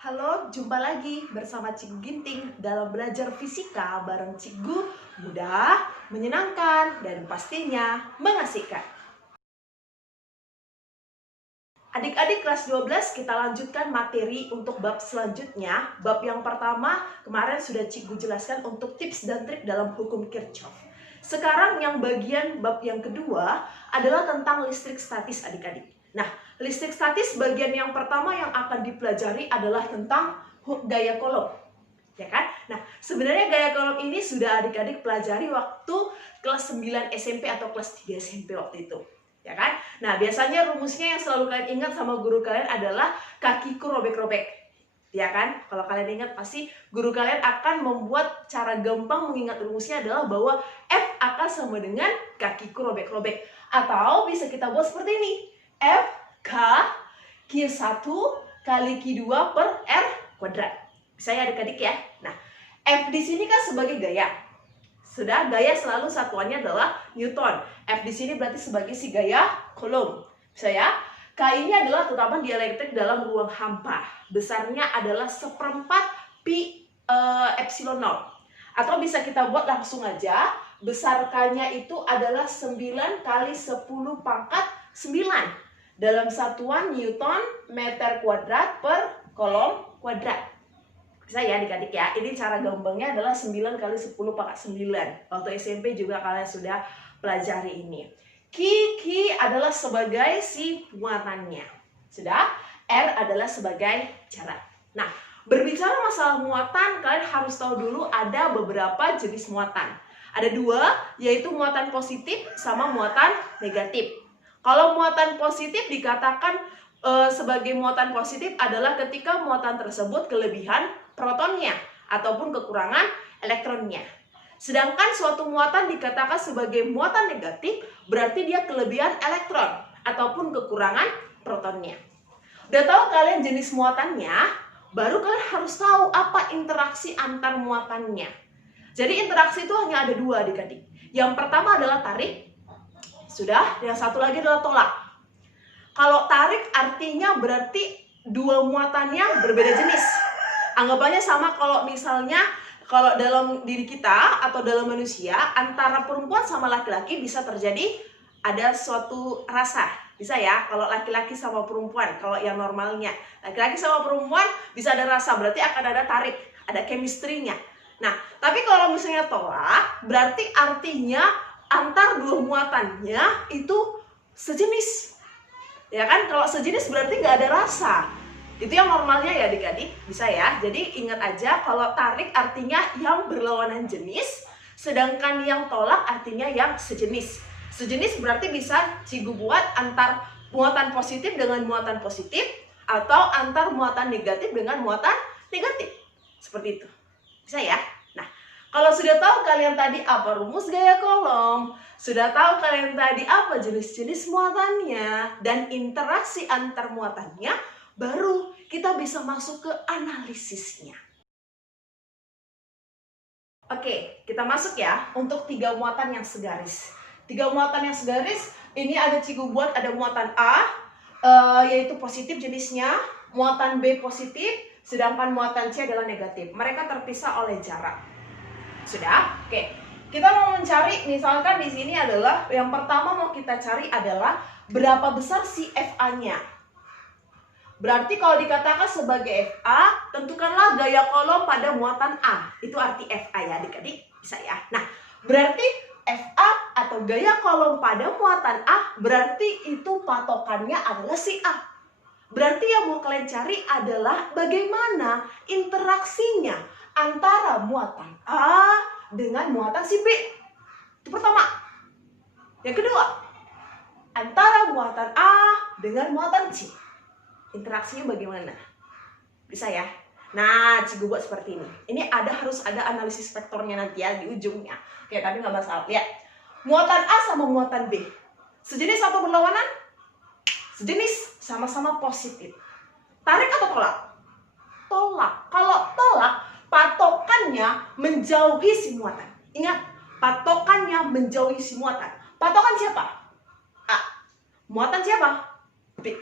Halo, jumpa lagi bersama Cikgu Ginting dalam belajar fisika bareng Cikgu mudah, menyenangkan, dan pastinya mengasihkan. Adik-adik kelas 12 kita lanjutkan materi untuk bab selanjutnya. Bab yang pertama kemarin sudah Cikgu jelaskan untuk tips dan trik dalam hukum Kirchhoff. Sekarang yang bagian bab yang kedua adalah tentang listrik statis adik-adik. Nah, listrik statis bagian yang pertama yang akan dipelajari adalah tentang gaya kolom. Ya kan? Nah, sebenarnya gaya kolom ini sudah adik-adik pelajari waktu kelas 9 SMP atau kelas 3 SMP waktu itu. Ya kan? Nah, biasanya rumusnya yang selalu kalian ingat sama guru kalian adalah kakiku robek-robek. Ya kan? Kalau kalian ingat pasti guru kalian akan membuat cara gampang mengingat rumusnya adalah bahwa F akan sama dengan kakiku robek-robek. Atau bisa kita buat seperti ini. F K Q1 kali Q2 per R kuadrat. Bisa ya adik-adik ya? Nah, F di sini kan sebagai gaya. Sudah, gaya selalu satuannya adalah Newton. F di sini berarti sebagai si gaya kolom. Bisa ya? K ini adalah tetapan dielektrik dalam ruang hampa. Besarnya adalah 1/4 pi epsilon 0. Atau bisa kita buat langsung aja. Besar K-nya itu adalah 9 kali 10 pangkat 9. Dalam satuan Newton meter kuadrat per kolom kuadrat. Bisa ya adik-adik ya. Ini cara gampangnya adalah 9 kali 10 pangkat 9. Waktu SMP juga kalian sudah pelajari ini. Q adalah sebagai si muatannya. Sudah? R adalah sebagai jarak. Nah, berbicara masalah muatan, kalian harus tahu dulu ada beberapa jenis muatan. Ada dua, yaitu muatan positif sama muatan negatif. Kalau muatan positif dikatakan sebagai muatan positif adalah ketika muatan tersebut kelebihan protonnya ataupun kekurangan elektronnya. Sedangkan suatu muatan dikatakan sebagai muatan negatif berarti dia kelebihan elektron ataupun kekurangan protonnya. Udah tahu kalian jenis muatannya, baru kalian harus tahu apa interaksi antar muatannya. Jadi interaksi itu hanya ada dua adik-adik. Yang pertama adalah tarik. Sudah, yang satu lagi adalah tolak. Kalau tarik artinya berarti dua muatannya berbeda jenis. Anggapannya sama kalau misalnya kalau dalam diri kita atau dalam manusia antara perempuan sama laki-laki bisa terjadi ada suatu rasa. Bisa ya, kalau laki-laki sama perempuan, kalau yang normalnya. Laki-laki sama perempuan bisa ada rasa, berarti akan ada tarik, ada chemistry-nya. Nah, tapi kalau misalnya tolak, berarti artinya antar dua muatannya itu sejenis. Ya kan, kalau sejenis berarti nggak ada rasa. Itu yang normalnya ya adik-adik, bisa ya. Jadi ingat aja kalau tarik artinya yang berlawanan jenis, sedangkan yang tolak artinya yang sejenis. Sejenis berarti bisa Cikgu buat antar muatan positif dengan muatan positif, atau antar muatan negatif dengan muatan negatif. Seperti itu. Bisa ya? Nah, kalau sudah tahu kalian tadi apa rumus gaya kolom, sudah tahu kalian tadi apa jenis-jenis muatannya, dan interaksi antar muatannya, baru kita bisa masuk ke analisisnya. Oke, kita masuk ya untuk 3 muatan yang segaris. 3 muatan yang segaris, ini ada Cikgu buat ada muatan A, yaitu positif jenisnya, muatan B positif, sedangkan muatan C adalah negatif. Mereka terpisah oleh jarak. Sudah? Oke. Kita mau mencari, misalkan di sini adalah yang pertama mau kita cari adalah berapa besar si FA-nya. Berarti kalau dikatakan sebagai FA, tentukanlah gaya kolom pada muatan A. Itu arti FA ya adik-adik, bisa ya. Nah, berarti FA atau gaya kolom pada muatan A, berarti itu patokannya adalah si A. Berarti yang mau kalian cari adalah bagaimana interaksinya antara muatan A dengan muatan si B. Itu pertama. Yang kedua, antara muatan A dengan muatan C. Interaksinya bagaimana? Bisa ya? Nah, Cikgu buat seperti ini. Ini harus ada analisis vektornya nanti ya di ujungnya. Oke, tapi nggak masalah. Lihat. Muatan A sama muatan B. Sejenis atau berlawanan? Sejenis, sama-sama positif. Tarik atau tolak? Tolak. Kalau tolak, patokannya menjauhi si muatan. Ingat, patokannya menjauhi si muatan. Patokan siapa? A. Muatan siapa? B.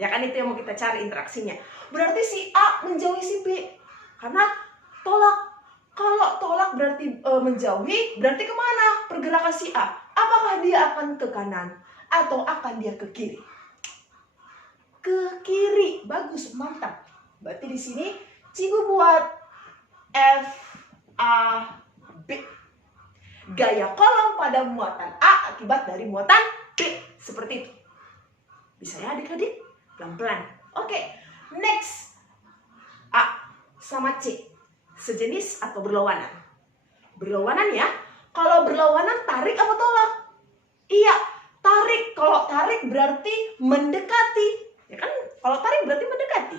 Ya kan, itu yang mau kita cari interaksinya. Berarti si A menjauhi si B karena tolak. Kalau tolak berarti menjauhi, berarti kemana pergerakan si A? Apakah dia akan ke kanan atau akan dia ke kiri? Ke kiri. Bagus, mantap. Berarti di sini Cikgu buat F A B. Gaya kolom pada muatan A akibat dari muatan B. Seperti itu. Bisa ya adik-adik? Pelan-pelan. Oke, next. A sama C. Sejenis atau berlawanan? Berlawanan ya. Kalau berlawanan tarik apa tolak? Iya, tarik. Kalau tarik berarti mendekati. Ya kan? Kalau tarik berarti mendekati.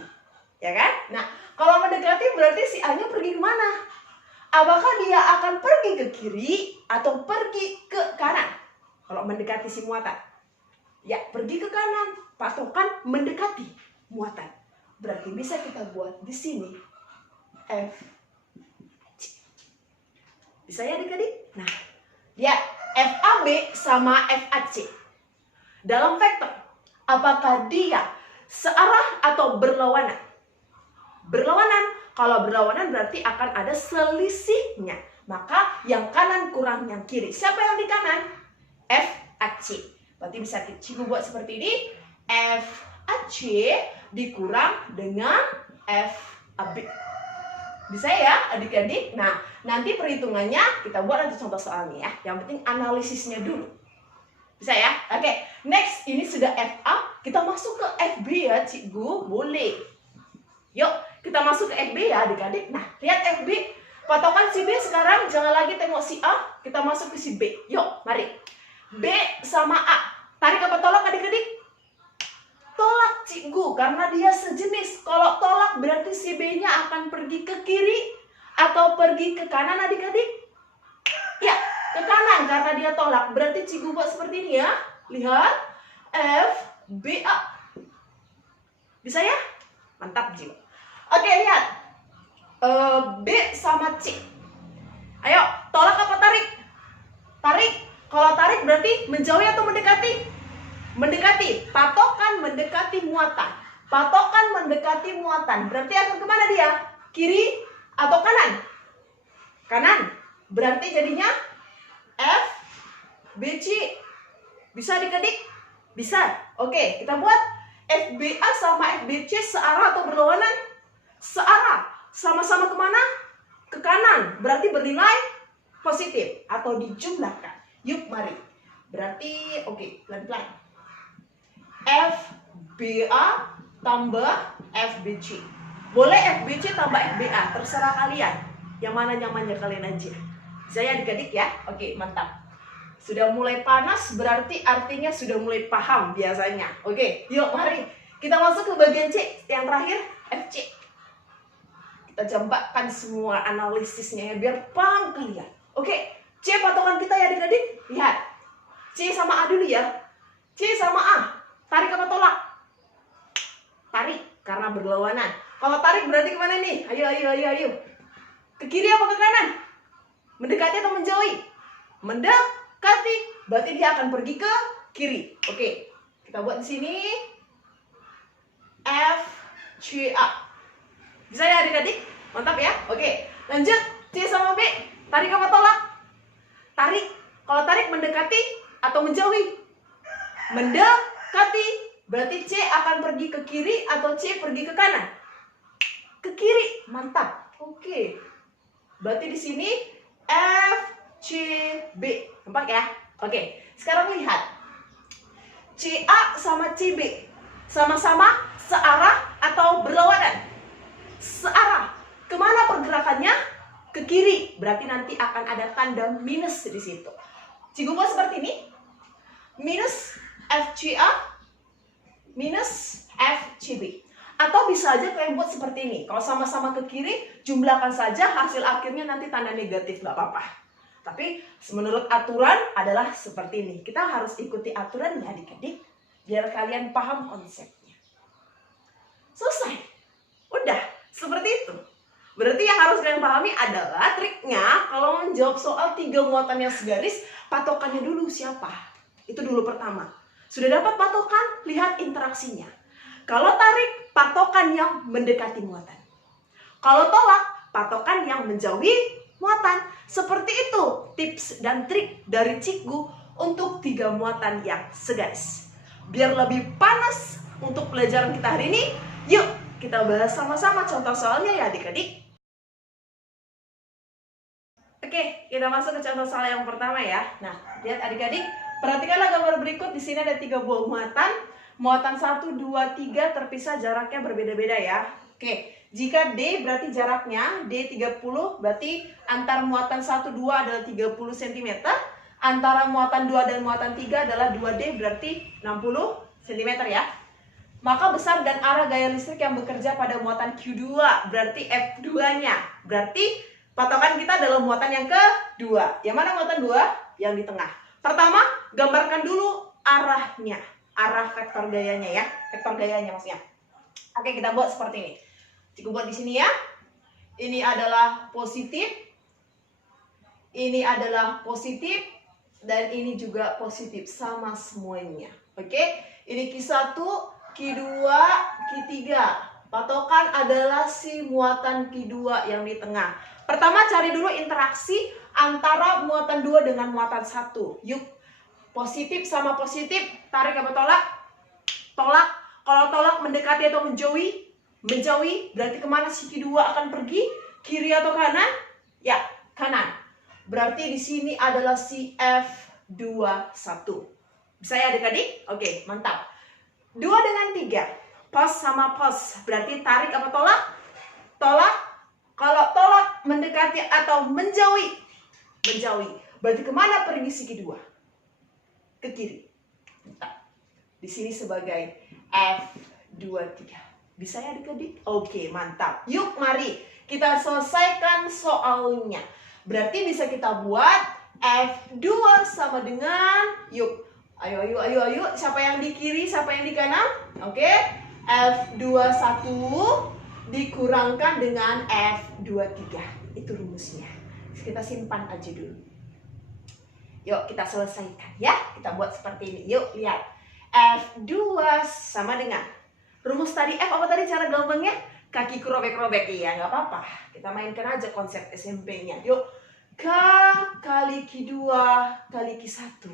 Ya kan? Nah, kalau mendekati berarti si A-nya pergi kemana? Apakah dia akan pergi ke kiri atau pergi ke kanan? Kalau mendekati si muatan. Ya, pergi ke kanan. Patokan mendekati muatan. Berarti bisa kita buat di sini F. Bisa ya adik-adik? Nah, lihat FAB sama FAC. Dalam vektor, apakah dia searah atau berlawanan? Berlawanan. Kalau berlawanan berarti akan ada selisihnya. Maka yang kanan kurang yang kiri. Siapa yang di kanan? FAC. Berarti bisa Cikgu buat seperti ini. FAC dikurang dengan FAB. Bisa ya adik-adik? Nah, nanti perhitungannya kita buat nanti contoh soalnya ya. Yang penting analisisnya dulu. Bisa ya? Oke, next. Ini sudah FA. Kita masuk ke FB ya Cikgu. Boleh. Yuk, kita masuk ke FB ya adik-adik. Nah, lihat FB. Patokan si B sekarang jangan lagi tengok si A. Kita masuk ke si B. Yuk, mari. B sama A. Tarik apa tolak adik-adik? Tolak Cikgu, karena dia sejenis. Kalau tolak berarti si B-nya akan pergi ke kiri atau pergi ke kanan adik-adik? Ya, ke kanan karena dia tolak. Berarti Cikgu buat seperti ini ya. Lihat, F, B, A. Bisa ya? Mantap Cikgu. Oke, lihat. B sama C. Ayo, tolak apa tarik? Tarik. Kalau tarik berarti menjauhi atau mendekati? Mendekati. Patokan mendekati muatan. Patokan mendekati muatan. Berarti akan kemana dia? Kiri atau kanan? Kanan. Berarti jadinya F, B, C. Bisa adik-adik? Bisa. Oke, kita buat FBA sama FBC searah atau berlawanan? Searah. Sama-sama kemana? Ke kanan. Berarti bernilai positif atau dijumlahkan. Yuk, mari. Berarti, oke, pelan-pelan. FBA tambah FBC. Boleh FBC tambah FBA, terserah kalian. Yang mana nyamannya kalian aja. Saya adik-adik ya. Oke, mantap. Sudah mulai panas berarti artinya sudah mulai paham biasanya. Oke, yuk mari. Kita masuk ke bagian C. Yang terakhir, FC. Kita jambakkan semua analisisnya ya, biar paham kalian. Oke, C patokan kita ya adik-adik. Lihat. C sama A dulu ya. C sama A. Tarik apa tolak? Tarik, karena berlawanan. Kalau tarik berarti kemana nih? Ayo. Ke kiri apa ke kanan? Mendekati atau menjauhi? Mendekati. Berarti dia akan pergi ke kiri. Oke, kita buat di sini. F, C, A. Bisa ya adik-adik? Mantap ya? Oke, lanjut. C sama B. Tarik apa tolak? Tarik. Kalau tarik mendekati atau menjauhi? Mendekati. Berarti C akan pergi ke kiri atau C pergi ke kanan? Ke kiri. Mantap. Oke. Berarti di sini F, C, B. Nampak ya? Oke. Sekarang lihat. CA sama CB. Sama-sama searah atau berlawanan? Searah. Kemana pergerakannya? Ke kiri. Berarti nanti akan ada tanda minus di situ. Cikgu buat seperti ini. Minus FCA minus FCB. Atau bisa aja kalian buat seperti ini. Kalau sama-sama ke kiri, jumlahkan saja, hasil akhirnya nanti tanda negatif, nggak apa-apa. Tapi menurut aturan adalah seperti ini. Kita harus ikuti aturannya adik-adik, biar kalian paham konsepnya. Selesai. Udah, seperti itu. Berarti yang harus kalian pahami adalah triknya kalau menjawab soal 3 muatan yang segaris, patokannya dulu siapa? Itu dulu pertama. Sudah dapat patokan, lihat interaksinya. Kalau tarik, patokan yang mendekati muatan. Kalau tolak, patokan yang menjauhi muatan. Seperti itu tips dan trik dari Cikgu untuk 3 muatan yang segaris. Biar lebih panas untuk pelajaran kita hari ini, yuk kita bahas sama-sama contoh soalnya ya adik-adik. Oke, kita masuk ke contoh soal yang pertama ya. Nah, lihat adik-adik, perhatikanlah gambar berikut. Di sini ada 3 buah muatan. Muatan 1, 2, 3 terpisah, jaraknya berbeda-beda ya. Oke, jika D berarti jaraknya D 30, berarti antar muatan 1, 2 adalah 30 cm. Antara muatan 2 dan muatan 3 adalah 2D, berarti 60 cm ya. Maka besar dan arah gaya listrik yang bekerja pada muatan Q2, berarti F2-nya. Berarti patokan kita adalah muatan yang kedua. Yang mana muatan 2? Yang di tengah. Pertama, gambarkan dulu arahnya. Arah vektor gayanya ya. Vektor gayanya maksudnya. Oke, kita buat seperti ini. Cikgu buat di sini ya. Ini adalah positif. Ini adalah positif. Dan ini juga positif. Sama semuanya. Oke, ini Q1, Q2, Q3. Patokan adalah si muatan Q2 yang di tengah. Pertama cari dulu interaksi antara muatan 2 dengan muatan 1. Yuk, positif sama positif, tarik apa tolak? Tolak. Kalau tolak mendekati atau menjauhi? Menjauhi, berarti kemana si Q2 akan pergi? Kiri atau kanan? Ya, kanan. Berarti di sini adalah si F21. Bisa ya adik-adik? Oke, mantap. 2 dengan 3, pos sama pos, berarti tarik apa tolak? Tolak. Kalau tolak mendekati atau menjauhi? Menjauhi. Berarti kemana pergi si Q2? Ke kiri. Mantap. Di sini sebagai F23. Bisa ya adik-adik? Oke, mantap. Yuk mari kita selesaikan soalnya. Berarti bisa kita buat F2 sama dengan, yuk. Ayo. Siapa yang di kiri, siapa yang di kanan? Oke. F21 dikurangkan dengan F23. Itu rumusnya. Kita simpan aja dulu. Yuk, kita selesaikan ya. Kita buat seperti ini. Yuk, lihat. F2 sama dengan. Rumus tadi F apa tadi cara gampangnya? Kakiku robek-robek. Iya, nggak apa-apa. Kita mainkan aja konsep SMP-nya. Yuk. K kali Q2 kali Q1.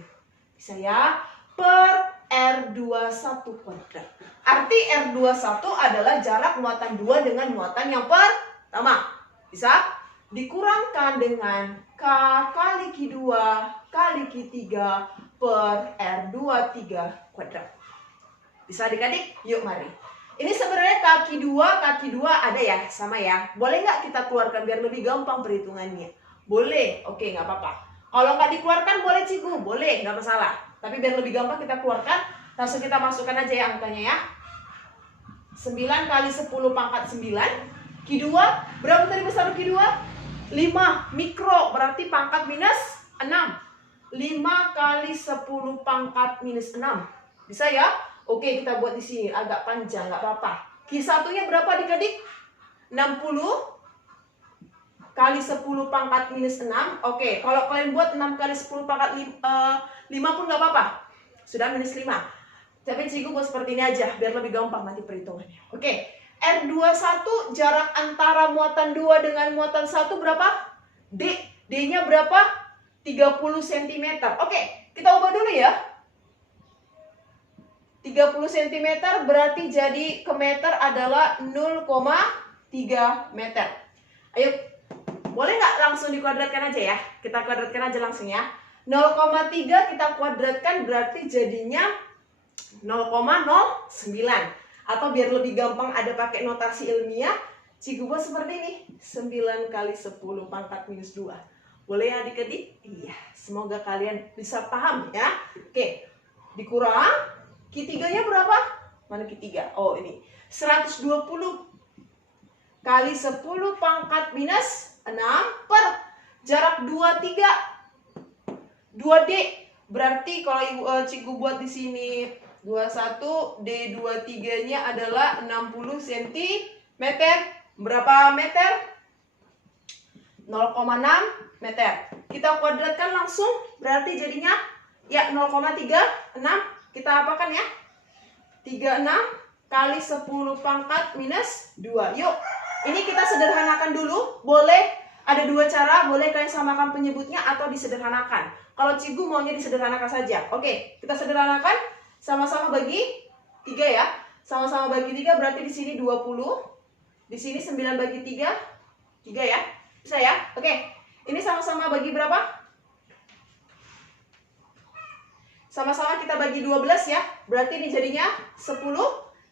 Bisa ya, per R21 kuadrat. Arti R21 adalah jarak muatan 2 dengan muatan yang pertama. Bisa dikurangkan dengan K kali Q2 kali Q3 per R23 kuadrat. Bisa adik-adik? Yuk mari. Ini sebenarnya kaki 2 ada ya, sama ya. Boleh nggak kita keluarkan biar lebih gampang perhitungannya? Boleh, oke nggak apa-apa. Kalau nggak dikeluarkan boleh Cikgu, boleh, nggak masalah. Tapi biar lebih gampang kita keluarkan, langsung kita masukkan aja ya angkanya ya. 9 kali 10 pangkat 9. Q2, berapa tadi besar Q2? 5 mikro, berarti pangkat minus 6. 5 kali 10 pangkat minus 6. Bisa ya? Oke, kita buat di sini agak panjang, nggak apa-apa. Q1-nya berapa adik-adik? 60 kali 10 pangkat minus 6. Oke, kalau kalian buat 6 kali 10 pangkat 5 pun nggak apa-apa. Sudah minus 5. Tapi Cikgu buat seperti ini aja, biar lebih gampang nanti perhitungannya. Oke, R21 jarak antara muatan 2 dengan muatan 1 berapa? D. D-nya berapa? 30 cm. Oke, kita ubah dulu ya. 30 cm berarti jadi ke meter adalah 0,3 meter. Ayo, boleh nggak langsung dikuadratkan aja ya? Kita kuadratkan aja langsung ya. 0,3 kita kuadratkan berarti jadinya 0,09. Atau biar lebih gampang ada pakai notasi ilmiah, Cikgu buat seperti ini. 9 kali 10 pangkat minus 2. Boleh ya adik-adik? Iya, semoga kalian bisa paham ya. Oke, dikurang. Q3-nya berapa? Mana Q3? Oh ini, 120 kali 10 pangkat minus 6 per jarak 23 2D. Berarti kalau Cikgu buat di sini 21, D23-nya adalah 60 cm. Berapa meter? 0,6 meter. Kita kuadratkan langsung, berarti jadinya ya 0,36. Kita apakan ya? 36 kali 10 pangkat minus 2. Yuk, ini kita sederhanakan dulu. Boleh ada dua cara, boleh kalian samakan penyebutnya atau disederhanakan. Kalau Cikgu maunya disederhanakan saja. Oke, kita sederhanakan. Sama-sama bagi 3 ya. Sama-sama bagi 3 berarti di sini 20. Di sini 9 bagi 3. 3 ya. Bisa ya? Oke. Ini sama-sama bagi berapa? Sama-sama kita bagi 12 ya. Berarti ini jadinya 10.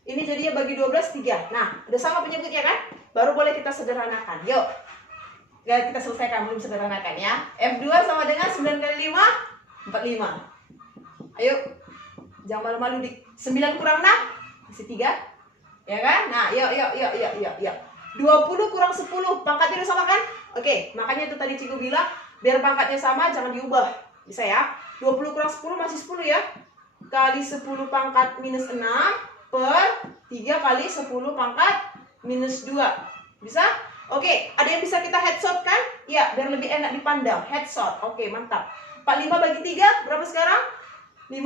Ini jadinya bagi 12, 3. Nah, udah sama penyebutnya kan? Baru boleh kita sederhanakan. Yuk. Ya, kita selesaikan, belum sederhanakan ya. F2 sama dengan 9 kali 5, 45. Ayo. Jangan malu-malu, Dik. 9 kurang 6, masih 3. Ya kan? Nah, yuk. 20 kurang 10, pangkatnya udah sama kan? Oke, makanya itu tadi Cikgu bilang, biar pangkatnya sama, jangan diubah. Bisa ya? 20 kurang 10 masih 10 ya. Kali 10 pangkat minus 6 per 3 kali 10 pangkat minus 2. Bisa? Oke, ada yang bisa kita headshot kan? Ya, biar lebih enak dipandang. Headshot. Oke, mantap. 45 bagi 3, berapa sekarang? 5?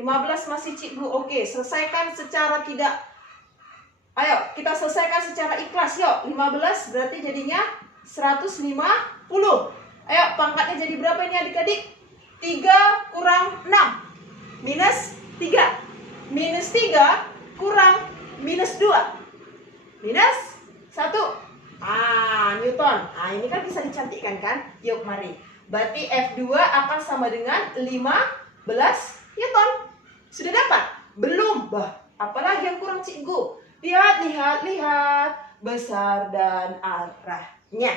15 masih Cikgu. Oke, selesaikan secara tidak. Ayo, kita selesaikan secara ikhlas. Yuk, 15 berarti jadinya 150. Ayo, pangkatnya jadi berapa ini adik-adik? 3 kurang 6. Minus 3. Minus 3 kurang minus 2. Minus 1. Newton. Ini kan bisa dicantikkan kan? Yuk, mari. Berarti F2 akan sama dengan 15 Newton. Sudah dapat? Belum. Apalagi yang kurang Cikgu? Lihat. Besar dan arahnya.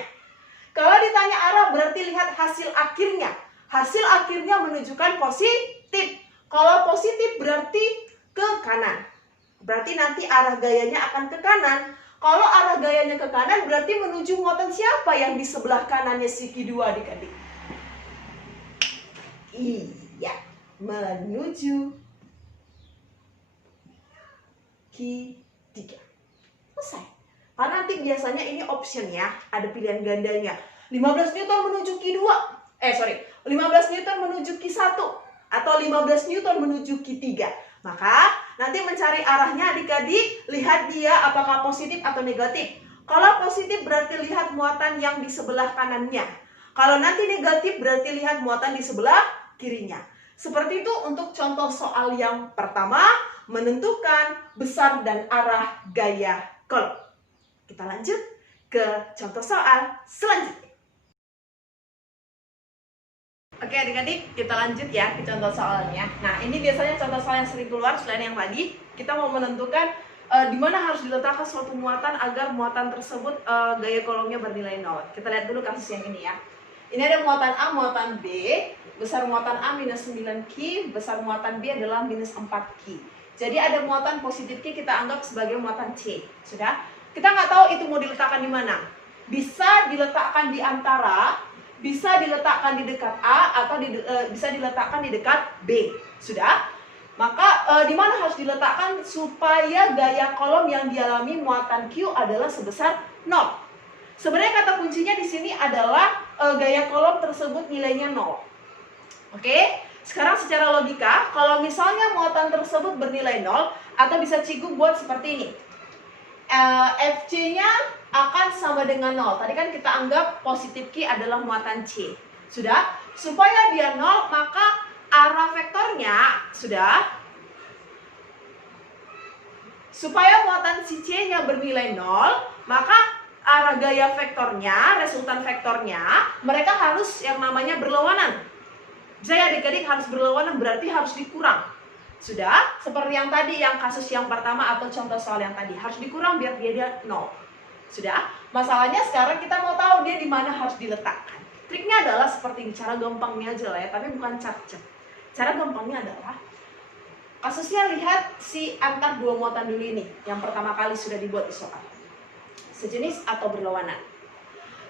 Kalau ditanya arah berarti lihat hasil akhirnya. Hasil akhirnya menunjukkan positif. Kalau positif berarti ke kanan. Berarti nanti arah gayanya akan ke kanan. Kalau arah gayanya ke kanan berarti menuju muatan siapa yang di sebelah kanannya si Q2 adik-adik? Iya, menuju Q3. Selesai. Karena nanti biasanya ini option ya, ada pilihan gandanya. 15 Newton menuju Q2. 15 Newton menuju Q1 atau 15 Newton menuju Q3. Maka nanti mencari arahnya adik-adik, lihat dia apakah positif atau negatif. Kalau positif berarti lihat muatan yang di sebelah kanannya. Kalau nanti negatif berarti lihat muatan di sebelah kirinya. Seperti itu untuk contoh soal yang pertama, menentukan besar dan arah gaya kolom. Kita lanjut ke contoh soal selanjutnya. Oke adik-adik, kita lanjut ya ke contoh soalnya. Nah, ini biasanya contoh soal yang sering keluar selain yang tadi. Kita mau menentukan di mana harus diletakkan suatu muatan agar muatan tersebut gaya kolomnya bernilai 0. Kita lihat dulu kasus yang ini ya. Ini ada muatan A, muatan B. Besar muatan A minus 9Q, besar muatan B adalah minus 4Q. Jadi ada muatan positif Q kita anggap sebagai muatan C. Sudah? Kita nggak tahu itu mau diletakkan di mana. Bisa diletakkan di antara, bisa diletakkan di dekat A atau bisa diletakkan di dekat B. Sudah? Maka di mana harus diletakkan supaya gaya kolom yang dialami muatan Q adalah sebesar 0. Sebenarnya kata kuncinya di sini adalah gaya kolom tersebut nilainya 0. Oke? Sekarang secara logika, kalau misalnya muatan tersebut bernilai 0, atau bisa Cikgu buat seperti ini. FC-nya akan sama dengan 0. Tadi kan kita anggap positif Q adalah muatan C. Sudah? Supaya dia 0, maka arah vektornya, sudah? Supaya muatan si C-nya bernilai 0, maka arah gaya vektornya, resultan vektornya, mereka harus yang namanya berlawanan. Saya adik-adik harus berlawanan, berarti harus dikurang. Sudah? Seperti yang tadi, yang kasus yang pertama atau contoh soal yang tadi. Harus dikurang biar dia 0. Sudah? Masalahnya sekarang kita mau tahu dia di mana harus diletakkan. Triknya adalah seperti ini, cara gampangnya aja lah ya, tapi bukan cap-cap. Cara gampangnya adalah, kasusnya lihat si antar dua muatan dulu ini. Yang pertama kali sudah dibuat di soal. Sejenis atau berlawanan.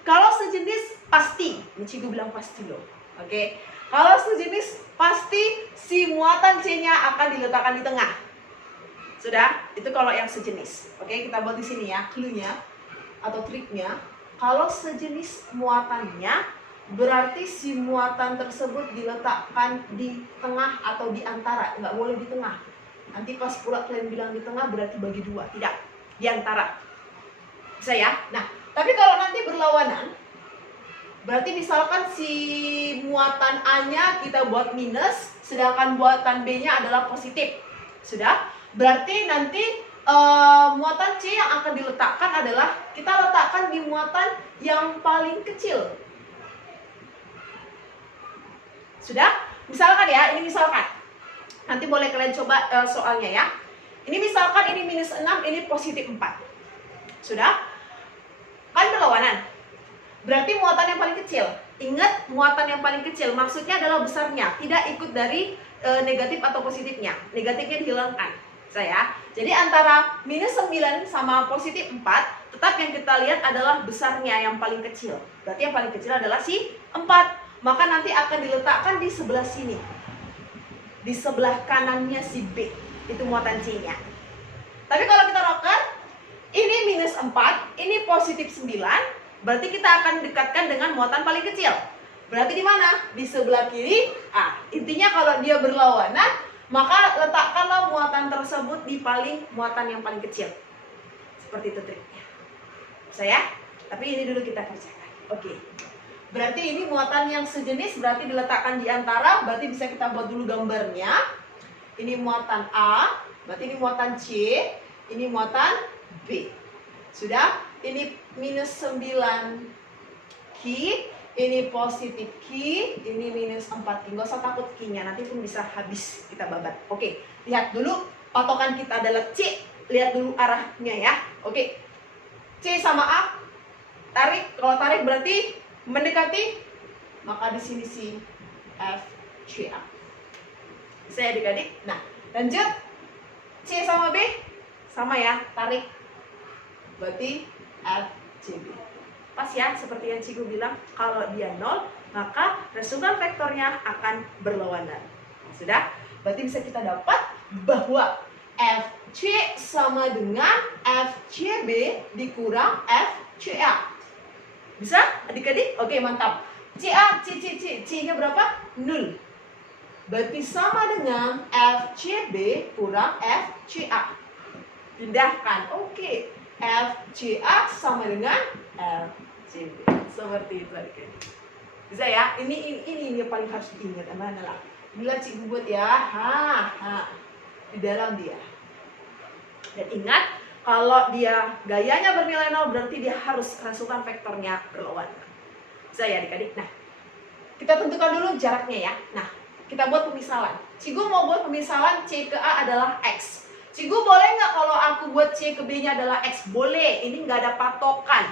Kalau sejenis, pasti. Ini Cikgu bilang pasti loh. Oke? Kalau sejenis, pasti si muatan C-nya akan diletakkan di tengah. Sudah? Itu kalau yang sejenis. Oke, kita buat di sini ya, clue-nya atau triknya. Kalau sejenis muatannya, berarti si muatan tersebut diletakkan di tengah atau di antara. Nggak boleh di tengah. Nanti pas pula kalian bilang di tengah berarti bagi 2. Tidak, di antara. Bisa ya? Nah, tapi kalau nanti berlawanan, berarti misalkan si muatan A-nya kita buat minus, sedangkan muatan B-nya adalah positif. Sudah? Berarti nanti muatan C yang akan diletakkan adalah kita letakkan di muatan yang paling kecil. Sudah? Misalkan ya, ini misalkan. Nanti boleh kalian coba soalnya ya. Ini misalkan ini minus 6, ini positif 4. Sudah? Kan berlawanan. Berarti muatan yang paling kecil. Ingat, muatan yang paling kecil maksudnya adalah besarnya, tidak ikut dari negatif atau positifnya. Negatifnya dihilangkan. Saya. Jadi antara minus 9 sama positif 4, tetap yang kita lihat adalah besarnya yang paling kecil. Berarti yang paling kecil adalah si 4. Maka nanti akan diletakkan di sebelah sini. Di sebelah kanannya si B. Itu muatan C-nya. Tapi kalau kita rocker, ini minus 4, ini positif 9, berarti kita akan dekatkan dengan muatan paling kecil. Berarti di mana? Di sebelah kiri. Intinya kalau dia berlawanan, maka letakkanlah muatan tersebut di muatan yang paling kecil. Seperti itu triknya. Saya, tapi ini dulu kita kerjakan. Oke. Berarti ini muatan yang sejenis, berarti diletakkan di antara, berarti bisa kita buat dulu gambarnya. Ini muatan A, berarti ini muatan C, ini muatan B. Sudah? Ini minus 9 Q, ini positif Q, ini minus 4 Q. Nggak usah takut Q-nya, nanti pun bisa habis kita babat. Oke, lihat dulu patokan kita adalah C. Lihat dulu arahnya ya. Oke, C sama A, tarik. Kalau tarik berarti mendekati, maka di sini si F, C, A. Saya adik-adik. Nah, lanjut. C sama B, sama ya, tarik. Berarti F, C, B. Pas ya, seperti yang Cikgu bilang, kalau dia 0, maka resultan vektornya akan berlawanan. Sudah? Berarti bisa kita dapat bahwa FC sama dengan FCB dikurang FCA. Bisa adik-adik? Oke, mantap. CA, C-nya berapa? 0. Berarti sama dengan FCB kurang FCA. Pindahkan. Oke. FCA sama dengan FCB. Seperti itu adik-adik. Bisa ya? Ini yang paling harus diingat. Mana lah? Bila Cikgu buat ya. Di dalam dia. Dan ingat, kalau dia gayanya bernilai 0, berarti dia harus resultan vektornya berlawanan. Bisa ya adik-adik? Nah, kita tentukan dulu jaraknya ya. Nah, kita buat pemisalan. Cikgu mau buat pemisalan C ke A adalah X. Cikgu boleh nggak kalau aku buat C ke B-nya adalah X? Boleh, ini nggak ada patokan.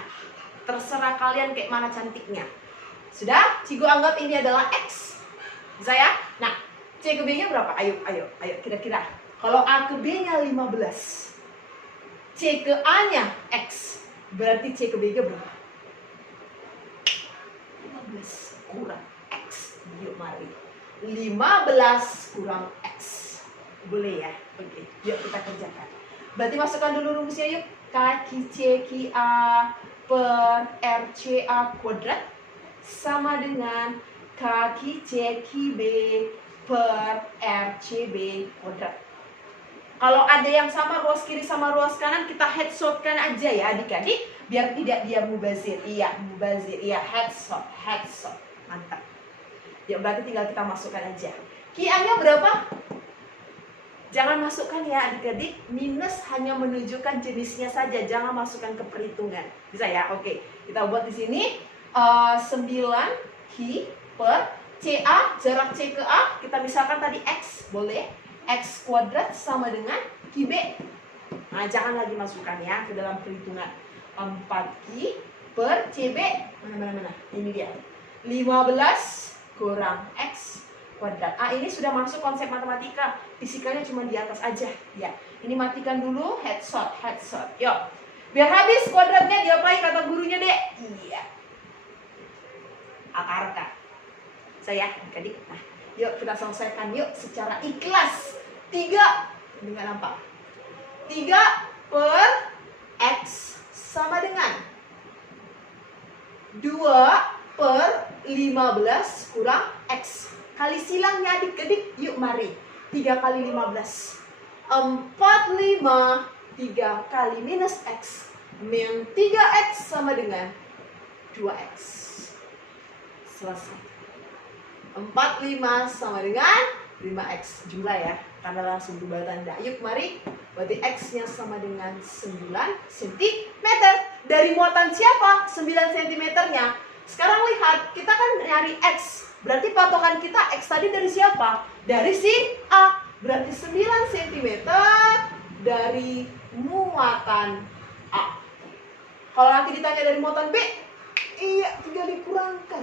Terserah kalian kayak mana cantiknya. Sudah? Cikgu anggap ini adalah X. Bisa ya? Nah, C ke B-nya berapa? Ayo, kira-kira. Kalau A ke B-nya 15. C ke A-nya X. Berarti C ke B-nya berapa? 15 kurang X. Yuk, mari. 15 kurang X. Boleh ya? Oke, yuk kita kerjakan. Berarti masukkan dulu rumusnya yuk. Kaki C Ki A per RCA kuadrat sama dengan kaki C Ki B per RCB kuadrat. Kalau ada yang sama ruas kiri sama ruas kanan, kita headshotkan aja ya adik-adik. Biar tidak dia mubazir. Iya, mubazir. Iya, headshot. Mantap. Ya berarti tinggal kita masukkan aja. Ki A-nya berapa? Jangan masukkan ya adik-adik, minus hanya menunjukkan jenisnya saja, jangan masukkan ke perhitungan. Bisa ya? Oke, kita buat di sini 9 Q per CA, jarak C ke A, kita misalkan tadi X, boleh. X kuadrat sama dengan QB. Nah, jangan lagi masukkan ya ke dalam perhitungan. 4Q per CB, mana? Ini dia. 15 kurang X kuadrat. Ini sudah masuk konsep matematika. Fisikanya cuma di atas aja. Ya, ini matikan dulu. Headshot. Yuk, biar habis kuadratnya diapain kata gurunya dek? Iya. Akar. Saya adik-adik. Nah, yuk kita selesaikan yuk secara ikhlas. 3, ini nggak nampak. 3 per X sama dengan 2 per 15 kurang X. Kali silangnya adik-adik, yuk mari. 3 kali 15. 45 3 kali minus X min 3X sama dengan 2X. Selesai. 45 sama dengan 5X. Jumlah ya, karena langsung berubah tanda. Yuk mari, berarti X-nya sama dengan 9 cm. Dari muatan siapa 9 cm-nya? Sekarang lihat, kita kan nyari X. Berarti patokan kita X tadi dari siapa? Dari si A. Berarti 9 cm dari muatan A. Kalau nanti ditanya dari muatan B, iya, tinggal dikurangkan.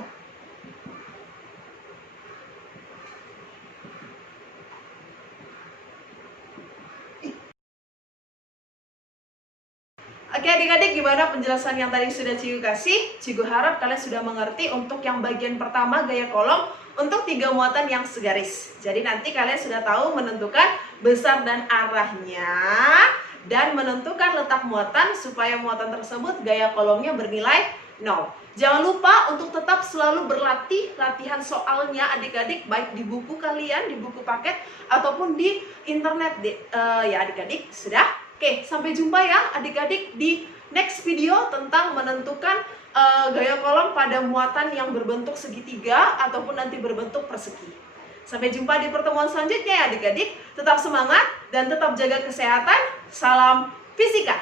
Oke adik-adik, gimana penjelasan yang tadi sudah Cigu kasih? Cigu harap kalian sudah mengerti untuk yang bagian pertama gaya kolom untuk 3 muatan yang segaris. Jadi nanti kalian sudah tahu menentukan besar dan arahnya dan menentukan letak muatan supaya muatan tersebut gaya kolomnya bernilai 0. Jangan lupa untuk tetap selalu berlatih latihan soalnya adik-adik, baik di buku kalian, di buku paket ataupun di internet ya adik-adik. Sudah? Oke, sampai jumpa ya adik-adik di next video tentang menentukan gaya kolom pada muatan yang berbentuk segitiga ataupun nanti berbentuk persegi. Sampai jumpa di pertemuan selanjutnya ya adik-adik. Tetap semangat dan tetap jaga kesehatan. Salam fisika.